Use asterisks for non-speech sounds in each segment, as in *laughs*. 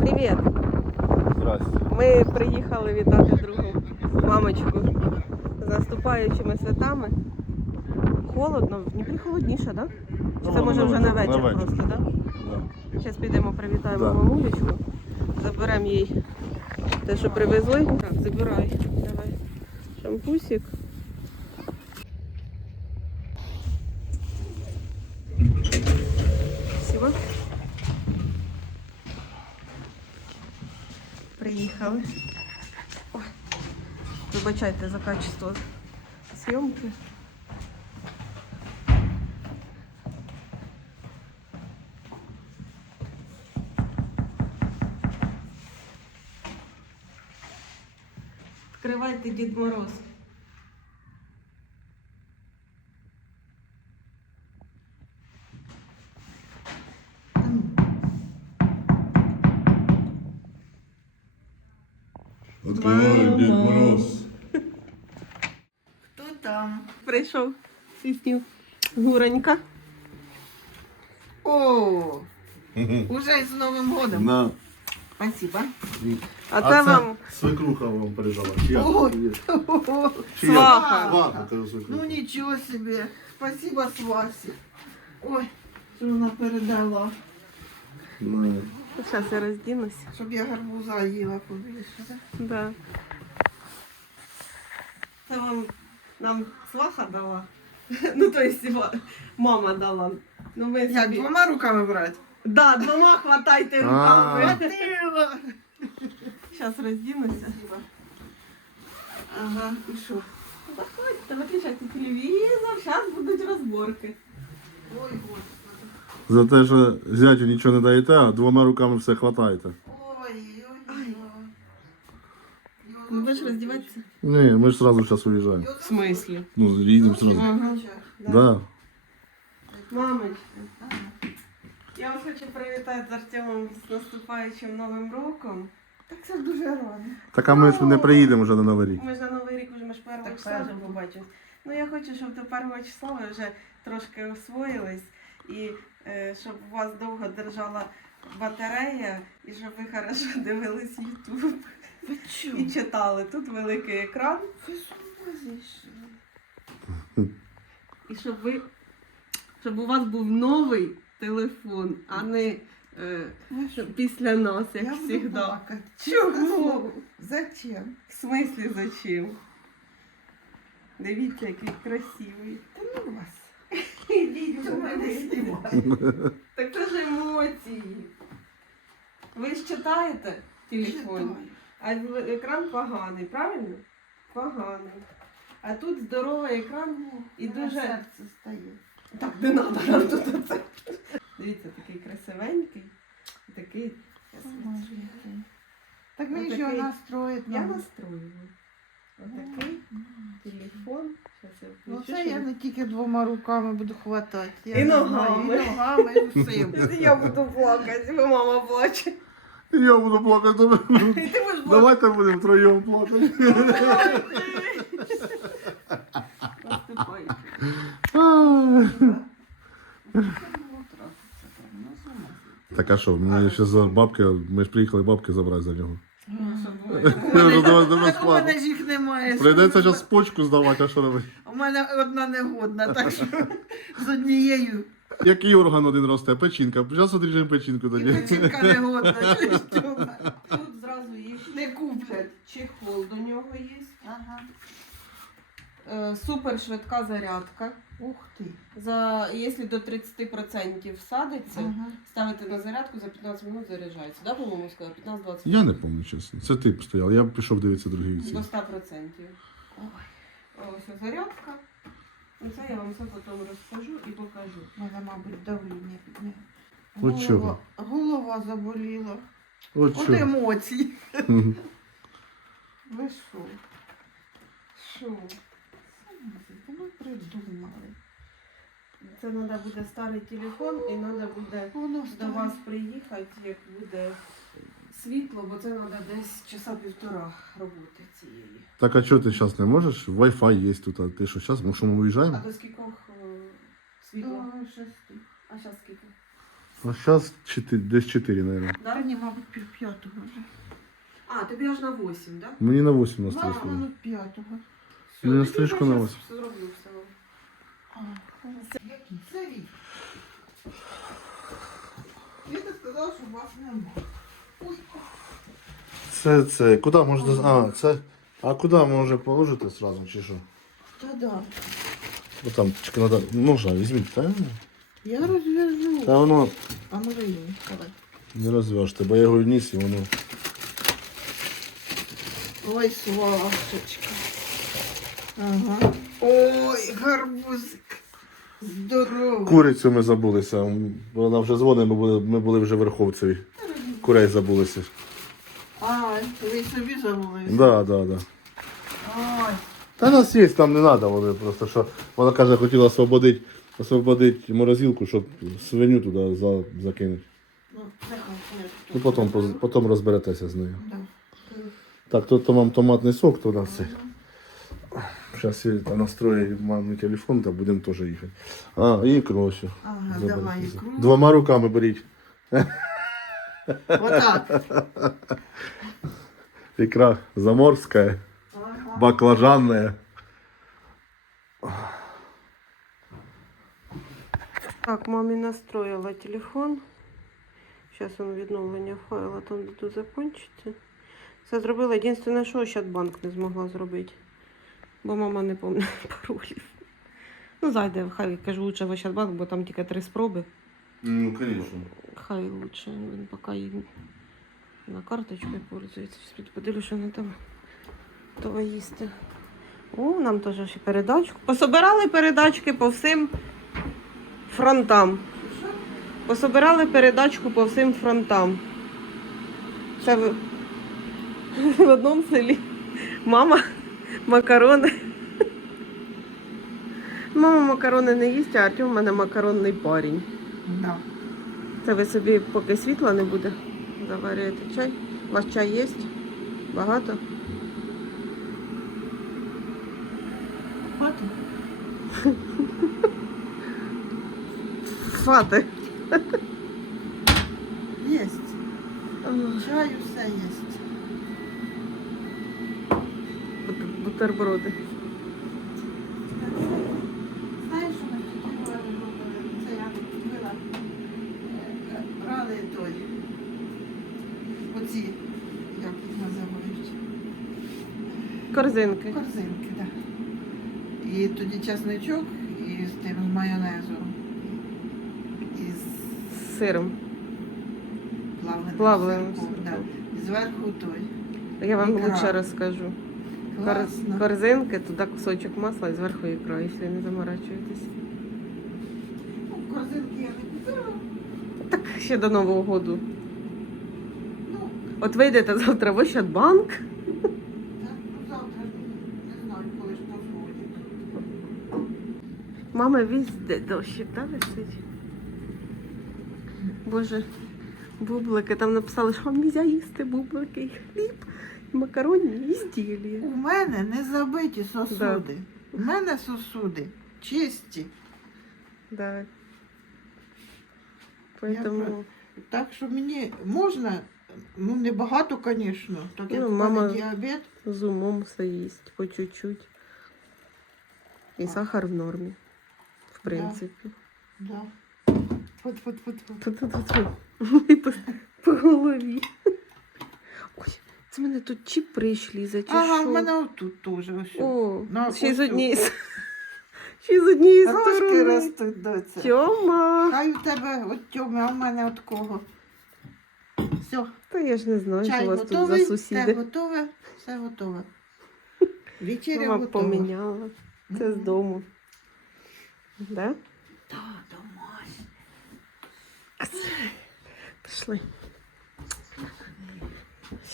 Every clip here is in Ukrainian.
Привіт! Здрасте. Ми приїхали вітати другу мамочку з наступаючими святами. Холодно, в Дніпрі холодніше, так? Да? Чи це Ну, може вже на вечір, вечір на вечір. просто, так? Да. Зараз підемо привітаємо Да. мамулечку, заберемо їй те, що привезли. Так, забирай. Давай. Шампусик. Приїхали. Ой. Вибачайте за качество зйомки. Відкривайте Дід Мороз. сіснів Гуронька. О, уже з Новим годом. На. Спасибо. А, це вам свекруха вам передала. Чия? Ой. Чия? Сваха. Сваха, кажу, свекруха. Ну нічого собі. Спасибо, Свасі. Ой, що вона передала. Ну, зараз я роздінуся. Щоб я гарбуза їла побільше. Да? Да. Це вам нам сваха дала. Ну, то есть ва- мама дала. Ну, ми Як собі... двома руками брати? Да, двома хватайте А. руками. Зараз роздінуся. Ага, і що? Заходьте, виключайте телевізор, зараз будуть розборки. Ой, Господи. За те, що зятю нічого не даєте, а двома руками все хватаєте. Ой, ой, ой. Ну, будеш роздіватися? Ні, ми ж сразу зараз уїжджаємо. В смислі? Ну, їдемо сразу. Ага. Да. Мамочка, я вас хочу привітати з Артемом з наступаючим Новим роком. Так це дуже рано. Так а ми ж не приїдемо вже на Новий рік. Ми ж на Новий рік вже ми ж першого Так, числа вже побачимось. Ну я хочу, щоб до першого числа ви вже трошки освоїлись і е, щоб у вас довго держала батарея і щоб ви хорошо *laughs* дивились Ютуб і читали. Тут великий екран, і щоб ви щоб у вас був новий телефон, а не е, після нас, як Я буду завжди. Чому? Зачем? В смислі зачем? Дивіться, який красивий. Та ну вас. *laughs* Ідіть у мене мене. Так це ж емоції. Ви ж читаєте телефон, Читаю. А екран поганий, правильно? Поганий. А тут здоровий екран. І дуже- серце стає. Так, не треба нам тут оце. Дивіться, такий красивенький. Такий. Так Отакий. його настроїть. Я настрою. Отакий телефон. Ну це я не тільки двома руками буду хватати. І ногами. І ногами, і всім. *laughs* Я буду плакати, бо мама плаче. Я буду плакати. І ти будеш плакати. Давайте будемо втроєм плакати. Так а що, ми ще за бабки, ми ж приїхали бабки забрати за нього. Ну, давай, у складно. мене ж їх немає. Прийдеться зараз почку здавати, а що робити? У мене одна негодна, так що з однією Який орган один росте? Печінка. Зараз одріжемо печінку і тоді. печінка чуєш, Тьома? *laughs* Тут зразу є Не куплять. чехол до нього є. Ага. Е, Супер швидка зарядка. Ух ти. За, якщо до 30% садиться, Ага. ставите на зарядку, за 15 минут заряджається. Да, по-моєму, сказала? 15-20 Я не пам'ятаю, чесно. Це ти стояв, я пішов дивитися другі До ці. 100%. Ой. Ось зарядка. І це я вам все потім розкажу і покажу. У мене, мабуть, давлення підняє. От чого? Голова заболіла. От От емоції. Мгм. Ви що? Що? Ну, придумали. Це треба буде старий телефон і треба буде Воно до вас приїхати, як буде світло, бо це треба десь часа півтора роботи цієї. Так а чого ти зараз не можеш? Wi-Fi є тут, а ти що зараз? Може ми А виїжджаємо? до скількох е, світло? До шести. А зараз скільки? А зараз десь 4, мабуть. Да? Ні, мабуть, пів п'ятого вже. А, тобі аж на 8, так? Мені на 8 на Мама, стрижку. ну п'ятого. Мені на стрижку на 8. Зроблю все. Це який? Це рік. Віта сказала, що вас нема. Це, це, куди можна, а, це, а куди може положити сразу, чи що? та да. Ну там, тільки треба, ножа візьміть, та? Я розв'яжу. Та воно А може і ні. Давай. не розв'яжте, бо я його вніс і воно. Ой, свашечка. Ага. Ой, гарбузик. Здоровий. Курицю ми забулися. Вона вже дзвонить, ми були, ми були вже в Верховцеві. Курей забулися. Ай, ви собі забули. Да, да, да. Ой, Та нас є, там не треба, вони просто що. Вона каже, хотіла освободити, освободити морозилку, щоб свиню туди за, закинути. ну, нехай. я Ну потім, поз- потім розберетеся з нею. Да. Так, тут то вам томатний сок, то нас. Зараз я та настрою мамний телефон, та будемо теж їхати. А, і ікру ось. Ага, давай ікру. Двома руками беріть. Отак. Икра заморская, Ага. баклажанная. Так, мамі настроїла телефон. Зараз он відновлення файла там тут закінчиться. Все зробила. Єдине, що Ощадбанк не змогла зробити. Бо мама не пам'ятає *laughs* паролів. Ну, зайде, хай кажу, лучше в Ощадбанк, бо там тільки три спроби. Ну, конечно. Хай лучше. Він поки на карточку пользується. Подивлюсь, що вона там того їсти. О, нам теж ще передачку. Пособирали передачки по всім фронтам. Пособирали передачку по всім фронтам. Це в, *laughs* в одному селі. Мама макарони. Мама макарони не їсть, а Артем у мене макаронний парень. Да. Це ви собі, поки світла не буде, заварюєте чай. У вас чай є? Багато? Хватить? Фати. Єсть. Чаю все єсть. Бутерброди. Знаєш, що ми тоді робили? Це я купила. е, Брали той. Оці, як їх називають? Корзинки. Корзинки, так. Да. І тоді чесничок і з тим з майонезом. І з З сиром. плавленим, Плавленим сирком, сирком. Да. І зверху той. Я вам Ікра. лучше розкажу. Класно. Корзинки, туди кусочок масла і зверху ікра, все, не заморачуєтесь. Ну, Корзинки я не купила. Так, ще до Нового року. Ну, От вийдете завтра в Ощадбанк. так, ну завтра не знаю, коли ж позволять. Мама везде дощик, да, висить? Боже, бублики. Там написали, що вам нельзя їсти бублики і хліб, і макаронні ізділля. У мене не забиті сосуди. У мене сосуди чисті. Да. Я Поэтому Так що мені можна, ну не багато, звісно. Так як Ну, мама- діабет. з умом все їсть по чуть-чуть. І сахар в нормі, принципі. Да. Ту-ту-ту-ту. *laughs* І по, по голові. Ой, це мене тут чіп прийшли за чи Ага, що? в мене отут теж ось. О, На ще й з ось однієї с- *laughs* ще й з однієї Рожки сторони. ростуть до. Тьома. Хай у тебе от тьоми, а в мене от кого. Все, Та я ж не знаю, що чай у вас тут готовий, за все сусіди. готове, все готове. *laughs* Вечеря Мама готова. поміняла. Це з Мгм. дому. Да? Та, домашнє. Пішли.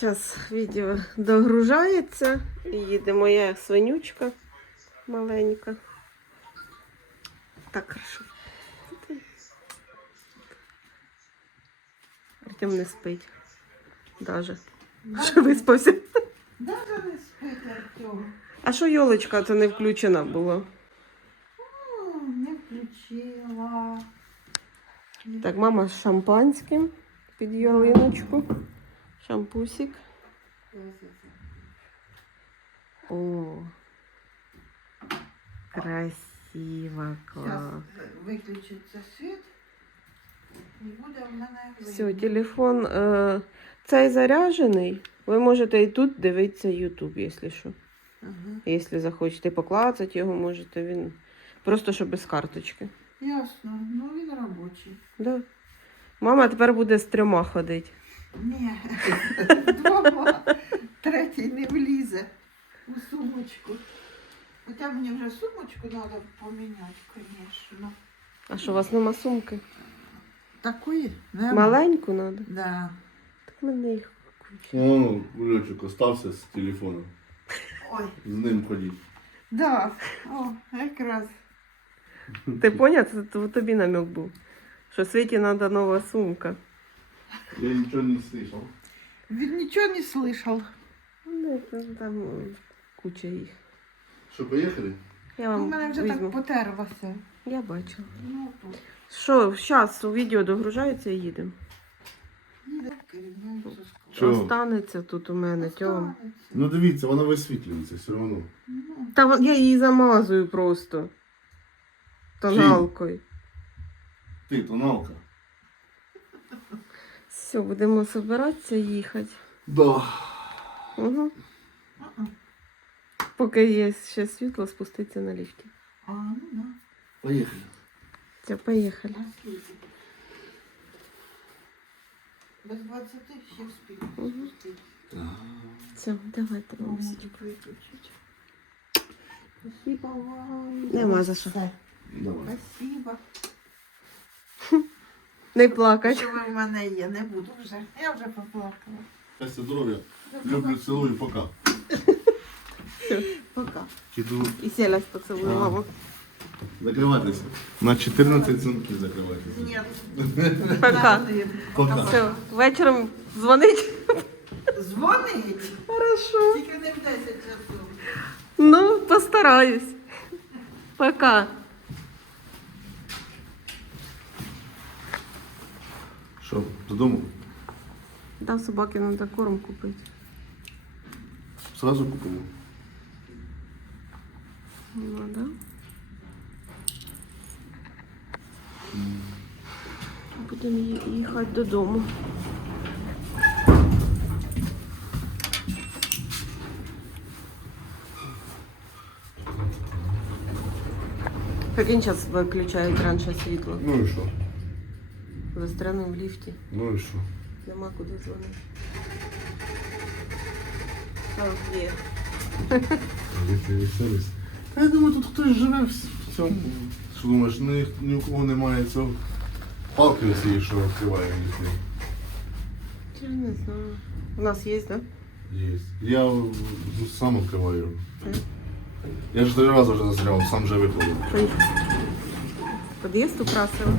Зараз відео догружається і їде моя свинючка маленька. Так, хорошо. Артем не спить. Даже. Що виспався. Даже не спити Артем. А що йолочка це не включена була? Не включила. Так, мама з шампанським під ялиночку. Шампусик. О. Красиво, клас. Виключиться світ. І буде в мене Все, телефон е, цей заряджений. Ви можете і тут дивитися YouTube, якщо що. Ага. Якщо захочете поклацати його, можете він. Просто що без карточки. Ясно. Ну він робочий. Да. Мама тепер буде з трьома ходити. Ні, двома. Третій не влізе у сумочку. Хоча мені вже сумочку треба поміняти, звісно. А що у вас нема сумки? Такої? Нема. Маленьку треба? Да. Так мене їх куча. Ну, Кульочок остався з телефоном. Ой, З ним ходіть. да. О, якраз. Ти поняв? Це тобі намек був. Що Світі треба нова сумка. Я нічого не слышав. Він нічого не слышав. Ну, там е, куча їх. Що, поїхали? Я У вам мене вже візьму. так потерлося. Я бачила. Ну, тут. Що, зараз у відео догружається і їдемо. Їде. Чого? Останеться тут у мене тьом. Останеться. Ну дивіться, вона висвітлюється все одно. Ну, Та вон- я її замазую просто. Тоналкою. Ти, тоналка. Все, будемо збиратися їхати. Да. Угу. Поки є ще світло, спуститися на ліфті. А, ну да. Поїхали. Все, поїхали. Без 20 ще встиг. Мгм. спустити. Все, давайте. Спасибо вам. Нема за що. Давай. Спасибо. Не плакать. Що ви в мене є, не буду вже. Я вже поплакала. Щастя, здоров'я. Люблю, цілую, пока. Пока. Іду І сілясь поцілую А. маму. закриватися. На 14 дзвінків закриватися. Ні. Пока. Пока. Все, вечором дзвонить. Дзвонить. Хорошо. Тільки не в 10 часов. Ну, постараюсь. Пока. Що, додому? Дав собаки треба корм купити. Сразу купимо. Ну, да. Будемо ї- їхати додому. Прикинь, зараз виключають раніше світло. Ну і що? Застрянемо в ліфті. Ну і що? Нема куди дзвонити. А, є. Я думаю, тут хтось живе в цьому. Що думаєш, ні, ні у кого немає цього палки цієї, що відкриває ліфти. Я не знаю. У нас є, да? Є. Я ну, сам відкриваю. Я ж три рази вже застряв, сам же виходив. Поїхали. Під'їзд украсили.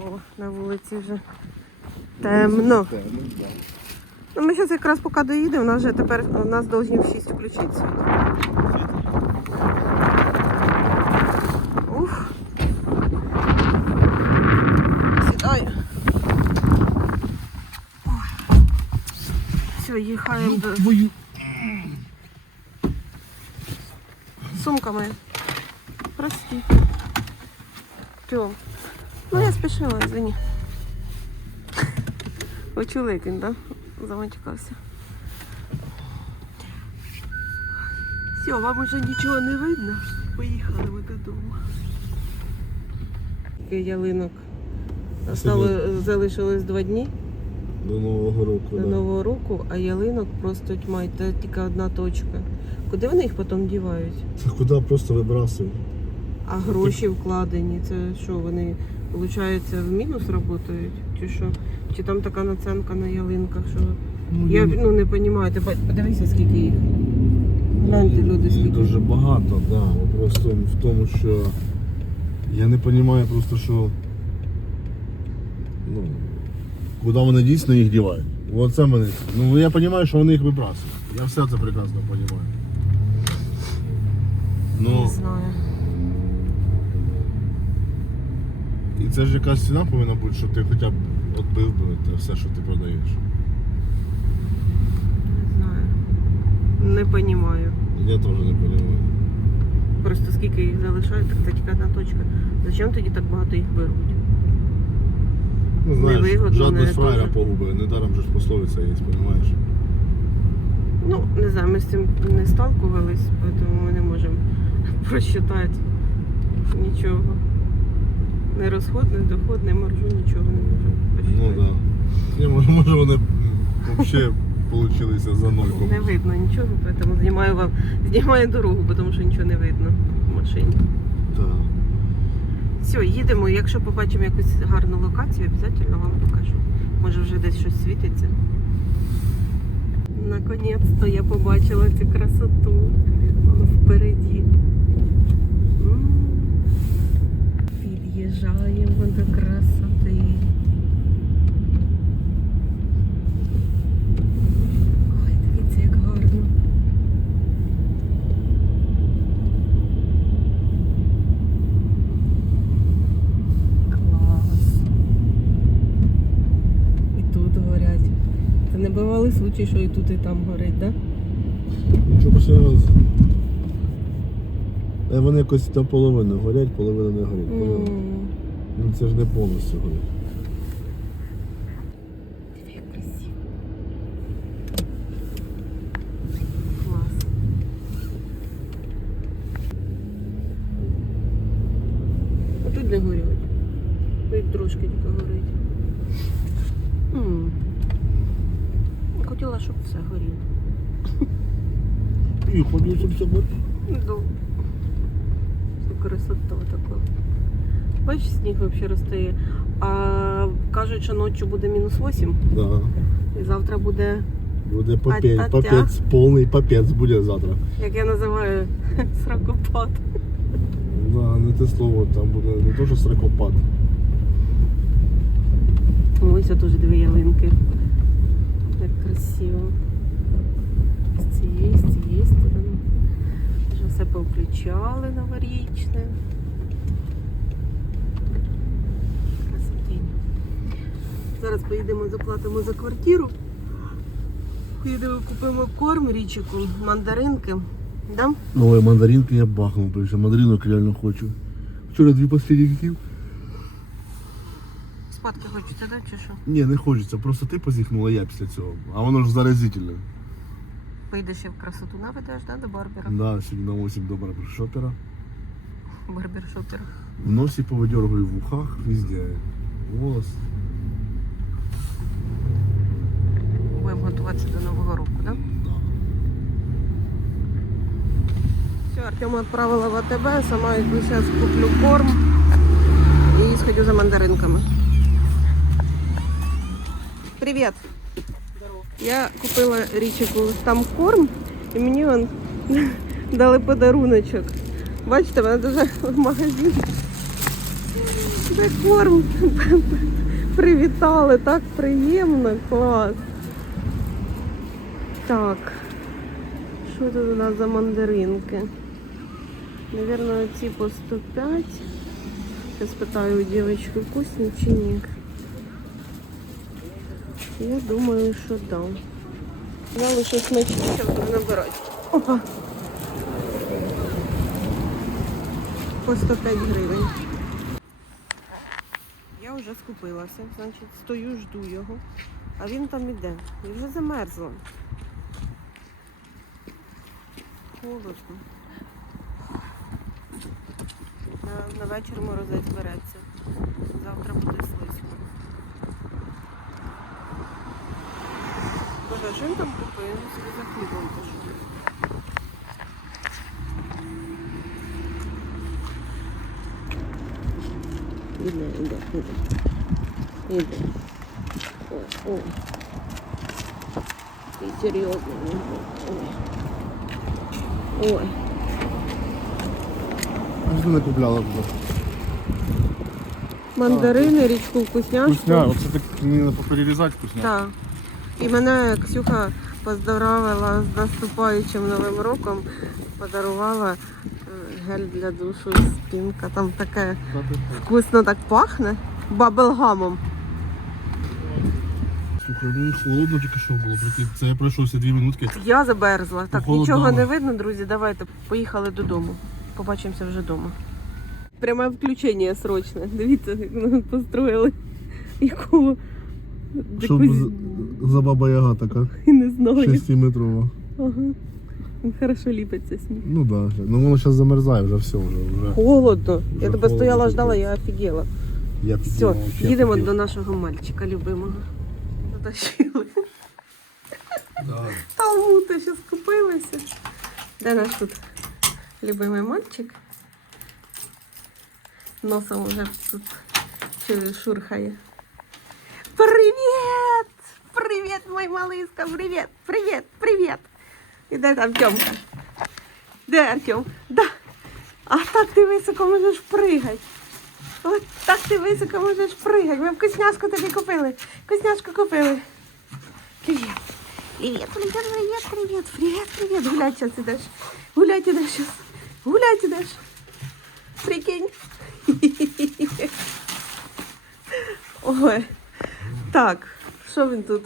О, на вулиці вже темно. Ну, ми зараз якраз поки доїдемо, у нас вже тепер у нас повинні в 6 включитися. Ух. Сідай. Все, їхаємо до. Сумка моя. Прости. Тём. Ну я спішила, извини. Ви чули, як він, да? Замочкався. Все, вам уже нічого не видно. Поїхали ми додому. Ялинок. Остало, залишилось два дні До Нового року. до Нового року, а ялинок просто тьма, це тільки одна точка. Куди вони їх потім дівають? Це куди просто вибрасують? А гроші вкладені, це що, вони, виходить, в мінус працюють? Чи що? Чи там така наценка на ялинках, що. Ну, Я ну, не розумію, ти ба- подивися, скільки їх. Гляньте, люди, Їх скільки. дуже багато, да. Просто в тому, що я не розумію просто, що ну, куди вони дійсно їх дівають. Оце мене. Ну я розумію, що вони їх вибрасують. Я все це прекрасно розумію. Не Ну, знаю. І це ж якась ціна повинна бути, що ти хоча б відбив би те все, що ти продаєш. Не знаю. Не розумію. Я теж не розумію. Просто скільки їх залишають, так це тільки одна точка. Зачем тоді так багато їх беруть? Ну, знаєш, Невигодно, жадність не фраєра погубить. Недаром же ж пословиця є, розумієш? Ну, не знаю, ми з цим не сталкувались, тому ми не можемо *laughs* просчитати нічого. Не розход, не доход, не маржу, нічого не можемо Ну так. Да. Може, може вони взагалі получилися за нольком. Не видно нічого, тому знімаю вам знімаю дорогу, тому що нічого не видно в машині. Так. Все, їдемо. Якщо побачимо якусь гарну локацію, обов'язково вам покажу. Може вже десь щось світиться. Наконець-то я побачила цю красоту. Воно впереді. М. Під'їжджаємо до красоти. Ой, дивіться, як гарно. Клас. І тут горять. Це не бували що і тут, і там горить, так? Нічого просто раз. Е, Вони якось до половини горять, половина не горять. Да? поняла? Ну це ж не повністю горить. Диви, як красиво. Клас. А тут не трошки тільки горить. М. Хотіла, щоб все горіло. *laughs* І ходю, щоб все горить. Ну, красота така. Бачиш, сніг взагалі розтає. А кажуть, що ночі буде мінус 8, Да. і завтра буде, Буде а попець, повний попець буде завтра. як я називаю, *laughs* сракопад. Да, не те слово, там буде не то, що сракопад. Ось теж дві ялинки. Як красиво. З цієї, з цієї сторони. Вже все повключали новорічне. Зараз поїдемо, заплатимо за квартиру. Поїдемо, купимо корм річику, мандаринки. Да? Ой, мандаринки я бахнув, більше мандаринок реально хочу. Вчора дві послідники. Спадки хочеться, да, чи що? Ні, не хочеться, просто ти позіхнула я після цього. А воно ж заразительне. Поїдеш ще в красоту наведеш, да, до барбера? Да, сьогодні на 8 добра шопера. Барбер-шопер. В носі повидергую в ухах, везде. Волос. Будемо готуватися до Нового року, да? Да. Все, Артема відправила в АТБ, сама йду зараз куплю корм і сходю за мандаринками. Привіт! Я купила річику там корм і мені он *laughs* дали подаруночок. Бачите, мене дуже в магазині. Де корм *laughs* привітали, так приємно, клас. Так. Що тут у нас за мандаринки? Наверное, ці по 105. Я спитаю у дівчинки, вкусні чи ні. Я думаю, що да. Сказали, що смачні, зараз буду набирати. Опа. По 105 гривень. Я вже скупилася, значить, стою, жду його. А він там іде. І вже замерзла. Холодно. На, на вечір морозець береться. Завтра буде слизько. Боже, а що він там купує? Я собі за хлібом пішов. Іде, іде, іде. Іде. Ой, ой. І серйозно. Ой. Ой. А що ти не купляла туди? Мандарини, річку вкусняшку. Вкусня, оце так не перерізати вкусня. Так. І мене Ксюха поздоровила з наступаючим Новим роком, подарувала Гель для душу, спінка, там таке вкусно так пахне. Баблгамом. Слухай, ну холодно тільки що було. Прикинь, це я пройшовся дві минутки. Я заберзла. Так, Холодно. нічого не видно, друзі. Давайте поїхали додому. Побачимося вже вдома. Пряме включення срочне. Дивіться, як ми построїли. *laughs* Якого Щоб якусь- за баба яга така, *laughs* не знаю. 6-метрова. Ага. Хорошо ліпиться сніг. Ну так, да. ну воно зараз замерзає вже все, вже. вже. Холодно. Вже Я тебе холодно, стояла, ждала, я офігела. Я Все, я їдемо до нашого мальчика любимого. Затащили. Да. Талмути ще скупилися. Де наш тут любимий мальчик? Носом вже тут шурхає. Привіт! Привіт, мой малиска! Привіт! Привіт! Привіт! І де там Тьомка? Де Артем? Да. А так ти високо можеш пригати. От так ти високо можеш пригати. Ми вкусняшку тобі купили. Вкусняшку купили. Привіт. Привет, привет, привет, привет, привет, привет. Гулять сейчас идешь. Гулять идешь сейчас. Гулять идешь. Прикинь. *laughs* Ой. Так, що він тут?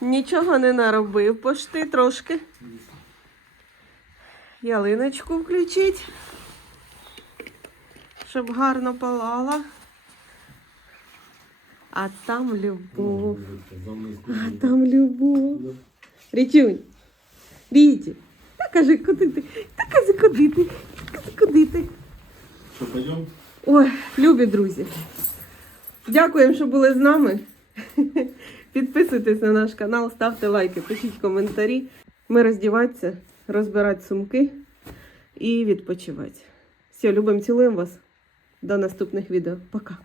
Нічого не наробив, пошти трошки. Ялиночку включить. Щоб гарно палала. А там любов. А там любов. Річунь. Ріті. Та кажи, куди ти? Та кажи, куди ти? Кажи, куди ти? Що, пойдем? Ой, любі друзі. Дякуємо, що були з нами. *laughs* Підписуйтесь на наш канал, ставте лайки, пишіть коментарі. Ми роздіватися, розбирати сумки і відпочивати. Все, любимо, цілуємо вас. До наступних відео. Пока.